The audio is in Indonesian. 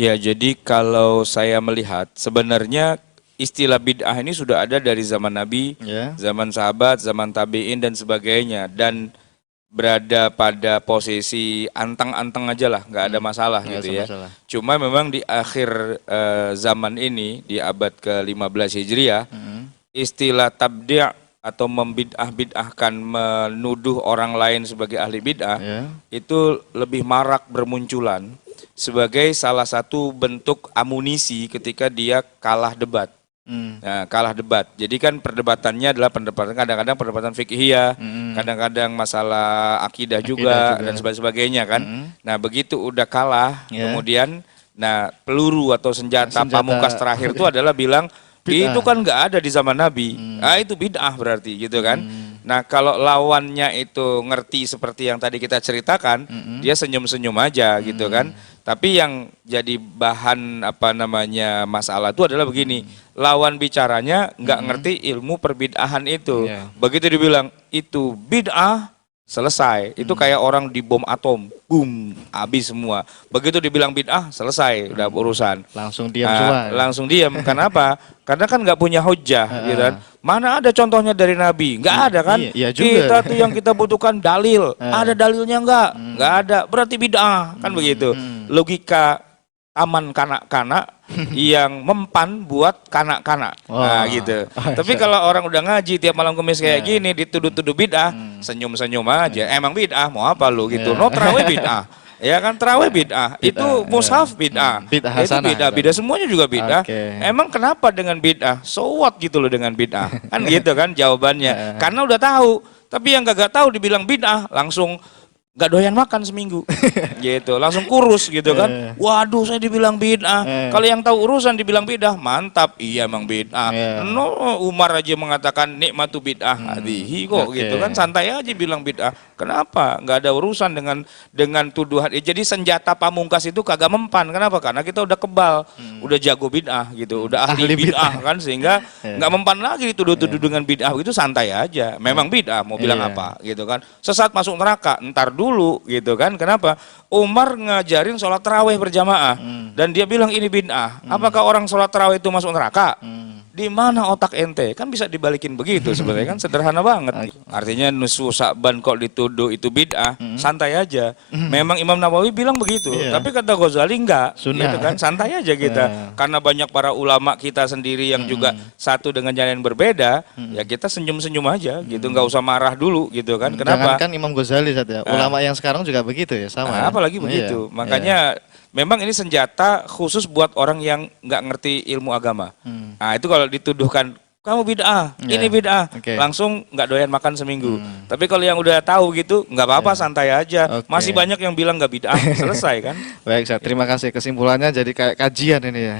Ya, jadi kalau saya melihat sebenarnya istilah bid'ah ini sudah ada dari zaman Nabi, Ya, zaman sahabat, zaman tabi'in dan sebagainya dan berada pada posisi anteng-anteng aja lah, nggak ada masalah nggak gitu ada ya. masalah. Cuma memang di akhir zaman ini di abad ke-15 Hijriah, istilah tabdi' atau membid'ah-bid'ahkan menuduh orang lain sebagai ahli bid'ah Ya, itu lebih marak bermunculan sebagai salah satu bentuk amunisi ketika dia kalah debat. hmm. Nah, kalah debat. Jadi kan perdebatannya adalah perdebatan kadang-kadang perdebatan fikihiyah, Hmm. kadang-kadang masalah akidah Akidah juga dan juga. sebagainya kan. Hmm. Nah, begitu udah kalah, Ya, kemudian peluru atau senjata pamungkas senjata terakhir itu adalah bilang itu bid'ah. kan nggak ada di zaman Nabi. Hmm. Ah, itu bid'ah berarti gitu kan. Hmm. Nah, kalau lawannya itu ngerti seperti yang tadi kita ceritakan, Hmm. dia senyum-senyum aja gitu kan. Hmm. Tapi yang jadi bahan apa namanya masalah itu adalah begini, lawan bicaranya nggak ngerti ilmu perbid'ahan itu. Ya. Begitu dibilang itu bid'ah, selesai. Itu kayak orang di bom atom, boom, habis semua. Begitu dibilang bid'ah, selesai, udah urusan. Langsung diam semua. Ya? Langsung diam. Kenapa? Karena kan nggak punya hujah, gitu kan. Mana ada contohnya dari Nabi? Nggak ada kan? Iya, iya juga. Kita tuh yang kita butuhkan dalil. Ada dalilnya nggak? Nggak ada. Berarti bid'ah, kan begitu. Logika taman kanak-kanak yang mempan buat kanak-kanak. Nah, Wah. gitu. Tapi kalau orang udah ngaji tiap malam kemis kayak gini dituduh-tuduh bid'ah, senyum-senyum aja. Emang bid'ah mau apa lu gitu. No terawih bid'ah. Ya kan terawih bid'ah. Itu mushaf bid'ah. Bid'ah Itu hasanah. bid'ah. Bid'ah semuanya juga bid'ah. Oke. Emang kenapa dengan bid'ah? So what gitu loh dengan bid'ah. Kan gitu kan jawabannya. Karena udah tahu. Tapi yang kagak tahu dibilang bid'ah langsung nggak doyan makan seminggu gitu langsung kurus gitu kan. Waduh, saya dibilang bid'ah. Kalau yang tahu urusan dibilang bid'ah, mantap, iya emang bid'ah. No, Umar aja mengatakan nikmatu bid'ah hadihi kok Oke. gitu kan, santai aja bilang bid'ah. Kenapa nggak ada urusan dengan tuduhan. Jadi senjata pamungkas itu kagak mempan. Kenapa? Karena kita udah kebal, udah jago bid'ah gitu, udah ahli Ahli bid'ah kan, sehingga nggak mempan lagi dituduh-tuduh dengan bid'ah. Itu santai aja, memang bid'ah, mau bilang Iya. apa gitu kan. Sesat masuk neraka, ntar dulu gitu kan. Kenapa? Umar ngajarin sholat tarawih berjamaah dan dia bilang ini bid'ah. Apakah orang sholat tarawih itu masuk neraka? Di mana otak ente? Kan bisa dibalikin begitu sebenarnya, kan sederhana banget. Artinya nusu Sa'ban kok dituduh itu bid'ah, santai aja. Memang Imam Nawawi bilang begitu, Iya. tapi kata Ghazali enggak, Sunnah. gitu kan. Santai aja kita. Karena banyak para ulama kita sendiri yang juga satu dengan jalan yang berbeda, ya kita senyum-senyum aja gitu, nggak usah marah dulu gitu kan. Kenapa? Jangankan Imam Ghazali saja, ulama yang sekarang juga begitu ya, sama. Nah, Ya? apalagi Iya. begitu. Makanya memang ini senjata khusus buat orang yang nggak ngerti ilmu agama. Nah, itu kalau dituduhkan kamu bid'ah, ini bid'ah, Oke. langsung nggak doyan makan seminggu. Tapi kalau yang udah tahu gitu, nggak apa-apa, santai aja. Oke. Masih banyak yang bilang nggak bid'ah, selesai kan? Baik, saya terima kasih, kesimpulannya jadi kayak kajian ini ya.